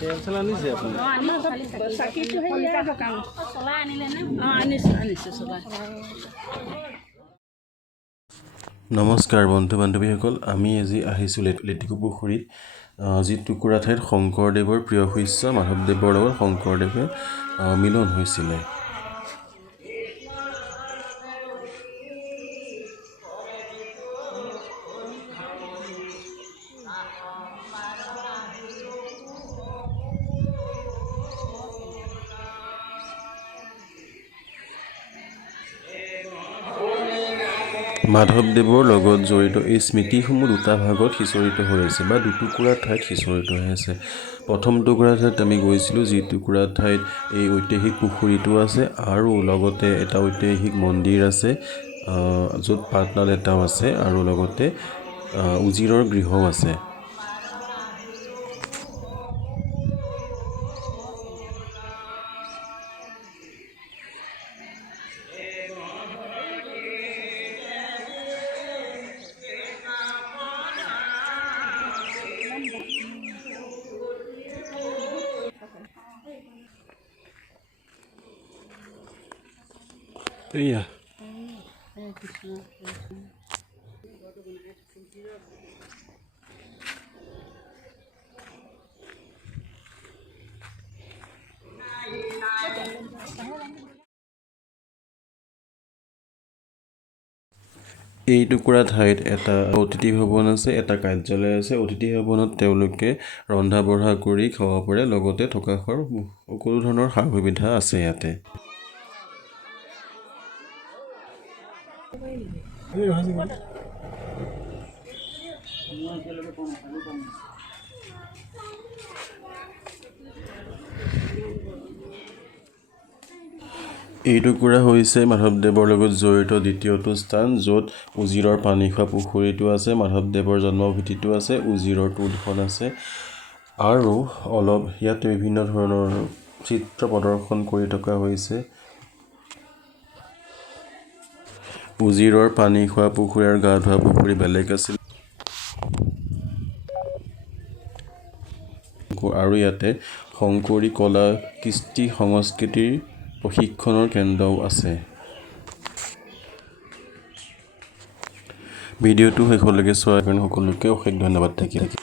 তেল চেল আনিছে আপুনি? নমস্কাৰ বন্ধু বান্ধৱীসকল, আমি আজি আহিছোঁ লেটেকু পুখুৰীত, যি টুকুৰা ঠাইত শংকৰদেৱৰ প্ৰিয় শিষ্য মাধৱদেৱৰ লগত শংকৰদেৱে মিলন হৈছিলে। মাধৱদেৱৰ লগত জড়িত এই স্মৃতিসমূহ দুটা ভাগত সিঁচৰিত হৈ আছে বা দুটুকুৰা ঠাইত সিঁচৰিত হৈ আছে। প্ৰথম টুকুৰা ঠাইত আমি গৈছিলোঁ, যি টুকুৰা ঠাইত এই ঐতিহাসিক পুখুৰীটো আছে আৰু লগতে এটা ঐতিহাসিক মন্দিৰ আছে, য'ত পাঠদান এটাও আছে আৰু লগতে উজিৰৰ গৃহও আছে। এয়া এই টুকুৰা ঠাইত এটা অতিথি ভৱন আছে, এটা কাৰ্যালয় আছে। অতিথি ভৱনত তেওঁলোকে ৰন্ধা বঢ়া কৰি খাব পাৰে, লগতে থকা খোৱাৰ সকলো ধৰণৰ সা সুবিধা আছে ইয়াতে। এই টুকুৰা হৈছে মাধৱদেৱৰ লগত জড়িত দ্বিতীয়টো স্থান, য'ত উজিৰৰ পানী খোৱা পুখুৰীটো আছে, মাধৱদেৱৰ জন্মভূমিটো আছে, উজিৰৰ টোলখন আছে আৰু অলপ ইয়াতে বিভিন্ন ধৰণৰ চিত্ৰ প্ৰদৰ্শন কৰি থকা হৈছে। উজিৰৰ পানী খোৱা পুখুৰী আৰু গা ধোৱা পুখুৰী বেলেগ আছিল আৰু ইয়াতে শংকৰী কলা কৃষ্টি সংস্কৃতিৰ প্ৰশিক্ষণৰ কেন্দ্ৰও আছে। ভিডিঅ'টো শেষলৈকে চোৱাৰ কাৰণে সকলোকে অশেষ ধন্যবাদ থাকিল।